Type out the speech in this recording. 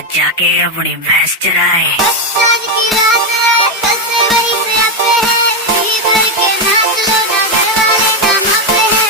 जाके अपनी भैंस चराए। आज की रात ससुर